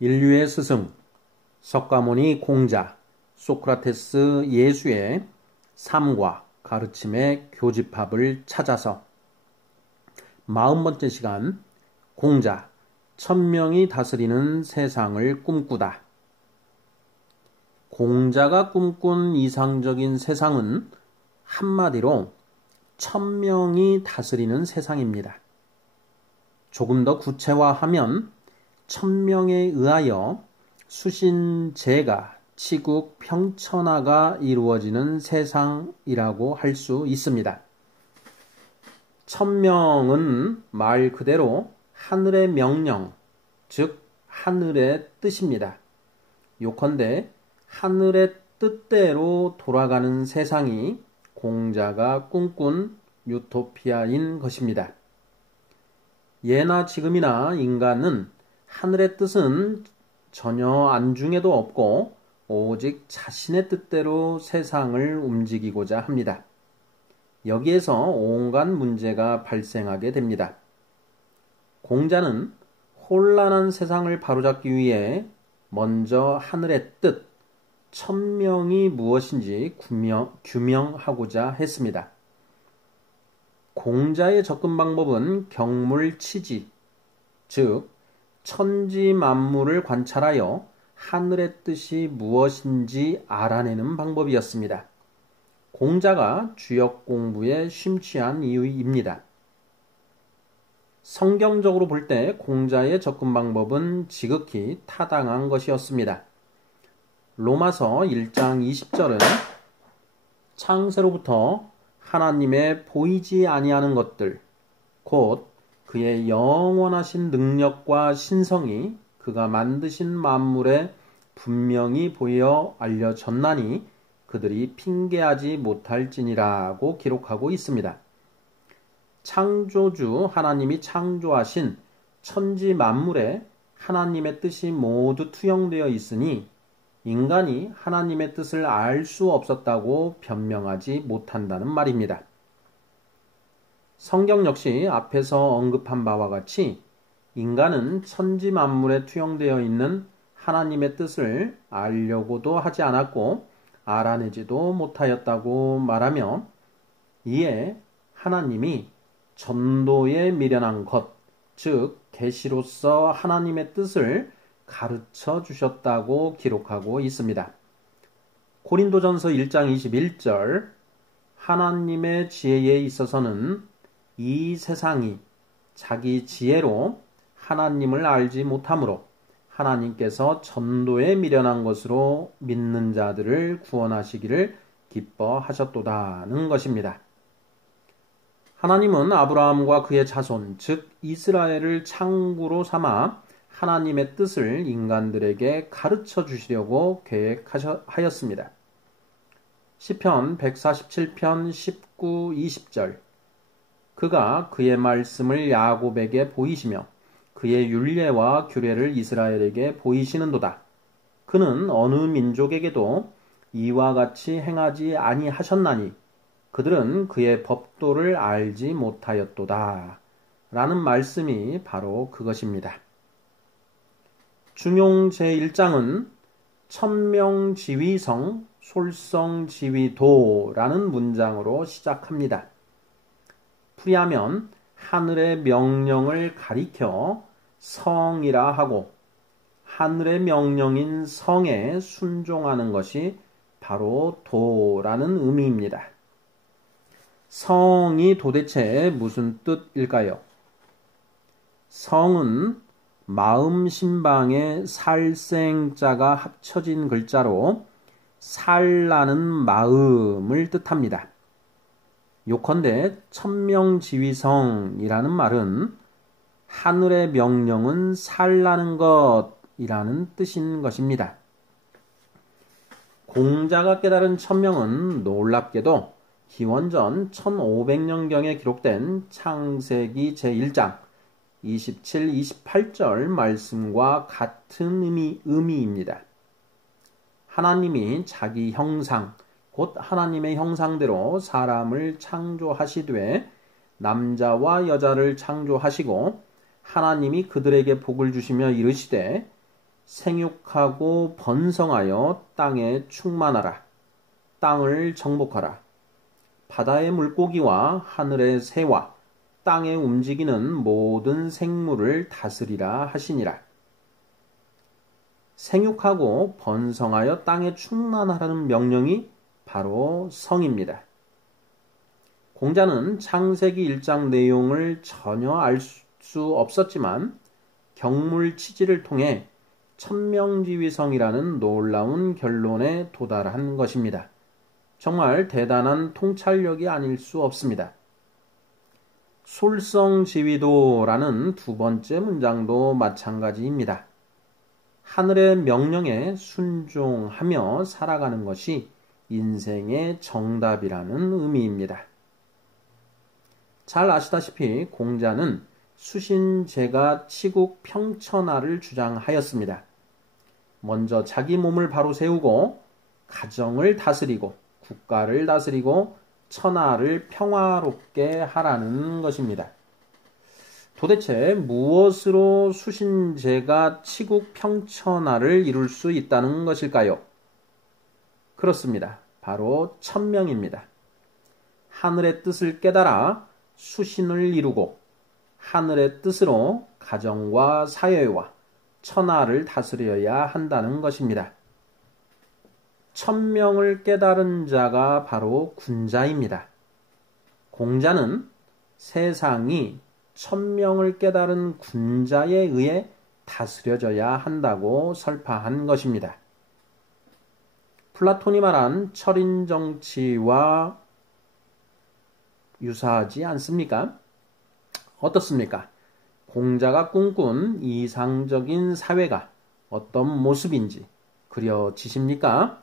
인류의 스승, 석가모니 공자, 소크라테스 예수의 삶과 가르침의 교집합을 찾아서 40번째 시간 공자, 1000명이 다스리는 세상을 꿈꾸다. 공자가 꿈꾼 이상적인 세상은 한마디로 1000명이 다스리는 세상입니다. 조금 더 구체화하면 1000명에 의하여 수신제가 치국 평천하가 이루어지는 세상이라고 할 수 있습니다. 1000명은 말 그대로 하늘의 명령, 즉 하늘의 뜻입니다. 요컨대 하늘의 뜻대로 돌아가는 세상이 공자가 꿈꾼 유토피아인 것입니다. 예나 지금이나 인간은 하늘의 뜻은 전혀 안중에도 없고 오직 자신의 뜻대로 세상을 움직이고자 합니다. 여기에서 온갖 문제가 발생하게 됩니다. 공자는 혼란한 세상을 바로잡기 위해 먼저 하늘의 뜻, 1000명이 무엇인지 규명하고자 했습니다. 공자의 접근 방법은 경물치지, 즉 천지 만물을 관찰하여 하늘의 뜻이 무엇인지 알아내는 방법이었습니다. 공자가 주역 공부에 심취한 이유입니다. 성경적으로 볼 때 공자의 접근 방법은 지극히 타당한 것이었습니다. 로마서 1장 20절은 창세로부터 하나님의 보이지 아니하는 것들, 곧 그의 영원하신 능력과 신성이 그가 만드신 만물에 분명히 보여 알려졌나니 그들이 핑계하지 못할지니라고 기록하고 있습니다. 창조주 하나님이 창조하신 천지 만물에 하나님의 뜻이 모두 투영되어 있으니 인간이 하나님의 뜻을 알 수 없었다고 변명하지 못한다는 말입니다. 성경 역시 앞에서 언급한 바와 같이 인간은 천지 만물에 투영되어 있는 하나님의 뜻을 알려고도 하지 않았고 알아내지도 못하였다고 말하며 이에 하나님이 전도에 미련한 것, 즉 계시로서 하나님의 뜻을 가르쳐 주셨다고 기록하고 있습니다. 고린도전서 1장 21절 하나님의 지혜에 있어서는 이 세상이 자기 지혜로 하나님을 알지 못하므로 하나님께서 전도에 미련한 것으로 믿는 자들을 구원하시기를 기뻐하셨도다는 것입니다. 하나님은 아브라함과 그의 자손, 즉 이스라엘을 창구로 삼아 하나님의 뜻을 인간들에게 가르쳐 주시려고 계획하였습니다. 시편 147편 19, 20절 그가 그의 말씀을 야곱에게 보이시며 그의 율례와 규례를 이스라엘에게 보이시는도다. 그는 어느 민족에게도 이와 같이 행하지 아니하셨나니 그들은 그의 법도를 알지 못하였도다. 라는 말씀이 바로 그것입니다. 중용 제1장은 천명지위성 솔성지위도라는 문장으로 시작합니다. 풀이하면 하늘의 명령을 가리켜 성이라 하고 하늘의 명령인 성에 순종하는 것이 바로 도라는 의미입니다. 성이 도대체 무슨 뜻일까요? 성은 마음 신방의 살생자가 합쳐진 글자로 살라는 마음을 뜻합니다. 요컨대 천명지위성이라는 말은 하늘의 명령은 살라는 것이라는 뜻인 것입니다. 공자가 깨달은 천명은 놀랍게도 기원전 1500년경에 기록된 창세기 제1장 27, 28절 말씀과 같은 의미입니다. 하나님이 자기 형상, 곧 하나님의 형상대로 사람을 창조하시되 남자와 여자를 창조하시고 하나님이 그들에게 복을 주시며 이르시되 생육하고 번성하여 땅에 충만하라. 땅을 정복하라. 바다의 물고기와 하늘의 새와 땅에 움직이는 모든 생물을 다스리라 하시니라. 생육하고 번성하여 땅에 충만하라는 명령이 바로 성입니다. 공자는 창세기 1장 내용을 전혀 알 수 없었지만 경물치지를 통해 천명지위성이라는 놀라운 결론에 도달한 것입니다. 정말 대단한 통찰력이 아닐 수 없습니다. 솔성지위도라는 두 번째 문장도 마찬가지입니다. 하늘의 명령에 순종하며 살아가는 것이 인생의 정답이라는 의미입니다. 잘 아시다시피 공자는 수신제가 치국 평천하를 주장하였습니다. 먼저 자기 몸을 바로 세우고 가정을 다스리고 국가를 다스리고 천하를 평화롭게 하라는 것입니다. 도대체 무엇으로 수신제가 치국 평천하를 이룰 수 있다는 것일까요? 그렇습니다. 바로 천명입니다. 하늘의 뜻을 깨달아 수신을 이루고 하늘의 뜻으로 가정과 사회와 천하를 다스려야 한다는 것입니다. 천명을 깨달은 자가 바로 군자입니다. 공자는 세상이 천명을 깨달은 군자에 의해 다스려져야 한다고 설파한 것입니다. 플라톤이 말한 철인정치와 유사하지 않습니까? 어떻습니까? 공자가 꿈꾼 이상적인 사회가 어떤 모습인지 그려지십니까?